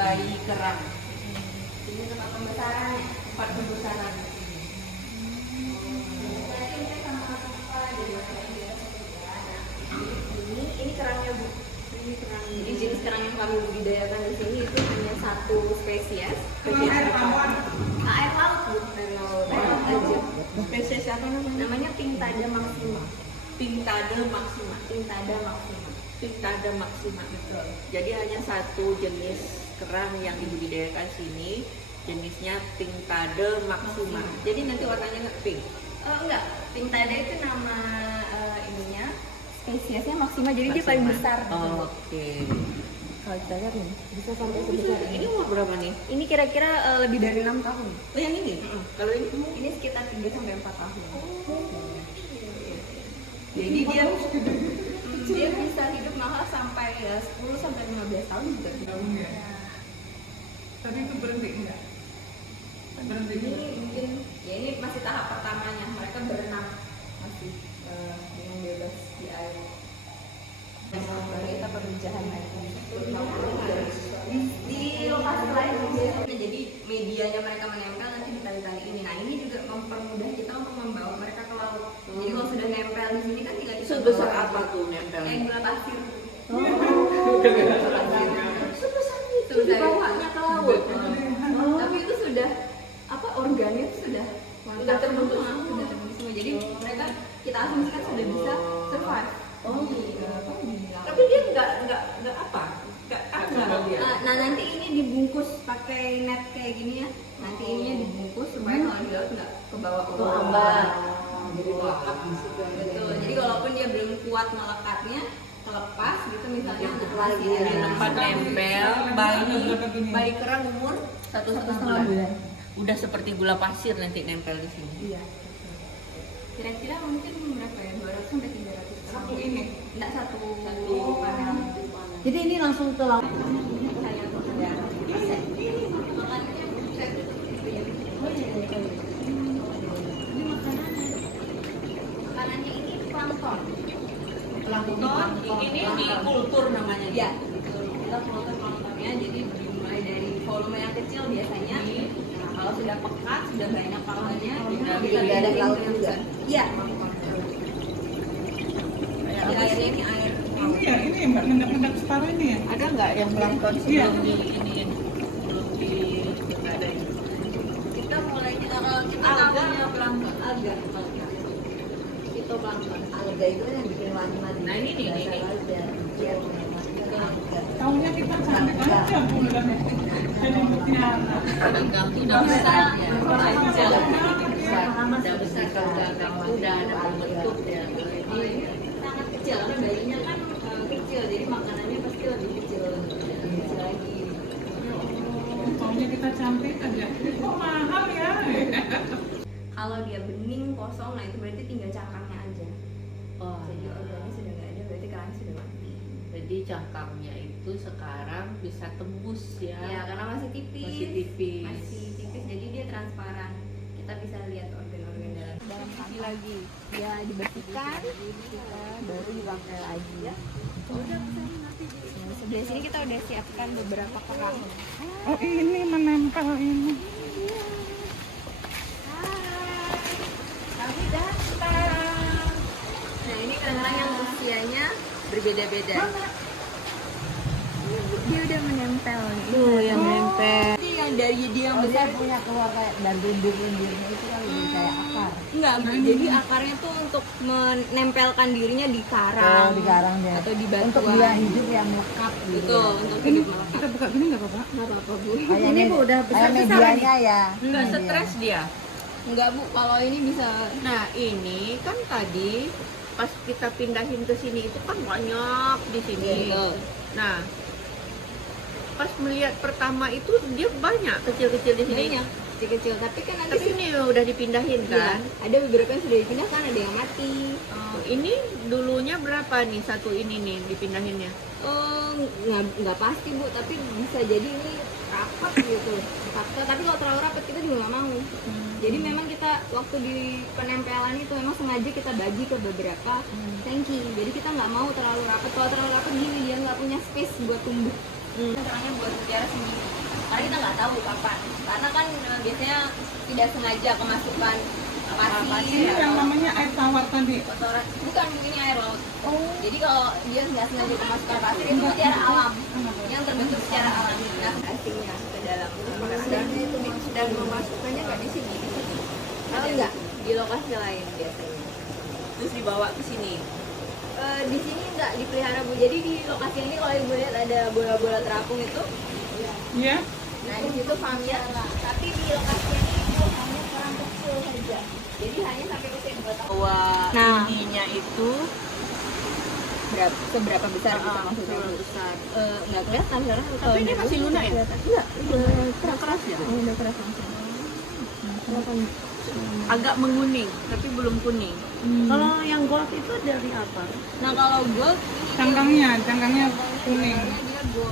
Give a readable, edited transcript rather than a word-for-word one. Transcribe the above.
bayi kerang. Ini tempat pembesarannya. Tempat pembesaran. Ini kerangnya Bu. Ini kerang. Jadi jenis kerang yang kami budidayakan di sini itu hanya satu spesies. Air tawar. Nah, air laut Bu. Air laut. Air laut aja. Spesies apa namanya? Namanya Pinctada maxima. Pinctada maxima. Pinctada maxima. Pinctada maxima, betul. Jadi hanya satu jenis kerang yang dibudidayakan sini, jenisnya Pinctada maxima. Jadi nanti warnanya nggak pink. Enggak, Pinctada itu nama ininya, spesiesnya maxima. Jadi dia paling besar. Oke. Kalau kita lihat nih, bisa sampai sebesar Ini umur berapa nih? Ini kira-kira lebih dari 6 tahun. Oh yang ini? Kalau ini? Ini sekitar 3 sampai 4 tahun. Jadi Dia bisa hidup malah sampai 10 sampai 15 tahun juga. Tapi itu berhenti enggak? Berhenti. Ini mungkin ya ini masih tahap pertamanya. Mereka berenang masih dengan bebas di air. Baru kita perpecahan lagi. Di lokasi lain biasanya jadi medianya mereka menempel nanti di tali-tali ini. Nah ini juga mempermudah kita untuk membawa mereka ke laut. Jadi kalau sudah nempel di sini kan tinggal kita sebesar bawa. apa tuh nempel? Kayak gula pasir. Sebesar itu dibawanya ke laut. Tapi itu sudah apa organnya itu sudah terbentuk sudah terbentuk semua. Jadi mereka kita asumsikan sudah bisa survive. Tapi dia nggak apa? Nggak dia. Nah nanti ini dibungkus pakai net kayak gini ya. Nanti ininya dibungkus supaya kalau di laut nggak kebawa ombak. Jadi melekat di situ. Betul. Jadi walaupun dia belum kuat melekatnya, kelepas gitu misalnya Lagi di tempat nempel bayi kerang umur 1,5 bulan. Udah seperti gula pasir nanti nempel di sini. Iya. Kira-kira mungkin berapa ya? 200 sampai 300 Satu ini. Enggak satu panel. Jadi ini langsung ke laut. Saya tuh ada. Makanannya ini plankton. Plankton ini di kultur namanya. Ya, kita kultur planktonnya jadi dimulai dari volume yang kecil biasanya. Nah, kalau sudah pekat, sudah banyak planktonnya, kita bisa Tidak ada bikin laut yang juga. besar. Iya. Jadi airnya ini air. Ini ya, ini ya Mbak, mendak-mendak setara ini ya? Ada nggak yang plankton Iya. sebelum di ini belum di nggak ada ini? Kita mulainya kita Alga tahunya plankton. alga. Itu plankton. Alga itu kan yang bikin warna. Nah, ini nih, ini. Iya. Tahunya kita cantik aja bulan. Jadi mutiara. Gagang itu udah besar ya, udah besar kalau gagang itu udah ada bentuk ya. Ini sangat kecil karena bayinya kan kecil jadi makanannya pasti lebih kecil lagi. Tahunya kita cantik aja. Kok mahal ya? Kalau dia bening kosong nah itu berarti tinggal cangkangnya aja. Oh, Jadi organnya sudah nggak ada berarti kerangnya sudah mati. jadi cangkangnya itu sekarang bisa tembus ya. Ya karena masih tipis. Masih tipis. Masih tipis jadi dia transparan. Kita bisa lihat organ-organ dalam lagi. Ya dibersihkan, baru dipakai lagi ya. Sebelah sini kita udah siapkan beberapa kerang. Oh ini menempel ini. Kami datang. Nah ini kerang yang usianya berbeda-beda. Dia udah menempel. Tuh yang nempel. Jadi yang dari dia yang besar punya keluar kayak dan lindir-lindirnya itu kan lebih kayak akar. enggak, jadi akarnya tuh untuk menempelkan dirinya di karang, Di karang dia. atau di batuan. Untuk dia hidup yang melekat gitu. Betul, untuk hidup melekat. Kita buka gini nggak apa-apa? Nggak apa-apa Bu. Ini Bu udah kayak medianya ya. Nggak stres dia. Enggak Bu, kalau ini bisa. Nah ini kan tadi pas kita pindahin ke sini itu kan banyak di sini. Betul. Nah pas melihat pertama itu dia banyak kecil-kecil di sini. Banyak kecil-kecil, tapi kan nanti Tapi ini udah dipindahin ya, kan? ada beberapa yang sudah dipindahkan, ada yang mati. Ini dulunya berapa nih satu ini nih dipindahinnya? Nggak pasti Bu, tapi bisa jadi ini rapat gitu. Tapi kalau terlalu rapat kita juga nggak mau. Jadi memang kita waktu di penempelan itu memang sengaja kita bagi ke beberapa tanki. Jadi kita nggak mau terlalu rapat. Kalau terlalu rapat gini dia nggak punya space buat tumbuh. Caranya buat mutiara sendiri. Karena kita nggak tahu kapan. Karena kan biasanya tidak sengaja kemasukan pasir Ini yang namanya air tawar tadi. kotoran. Bukan, ini air laut. Jadi kalau dia nggak sengaja kemasukan pasir itu mutiara alam yang terbentuk secara alami. Nah, asingnya ke dalam. Dan memasukkannya nggak di sini. Kalau enggak di lokasi lain biasanya. Terus dibawa ke sini. Di sini enggak dipelihara Bu. Jadi di lokasi ini kalau Ibu lihat ada bola-bola terapung itu. Ya. Nah, di situ famia, tapi di lokasi ini itu hanya orang kecil saja. Jadi hanya sampai usia 2 tahun. Bahwa Nah. ininya itu Seberapa besar kita maksudnya? terlalu besar. Enggak kelihatan sekarang. Tapi ini masih lunak ya? Enggak, udah Keras ya? udah keras langsung. Kelihatan. Agak menguning, tapi belum kuning. Kalau yang gold itu dari apa? Nah, kalau gold Cangkangnya kuning. dia gold.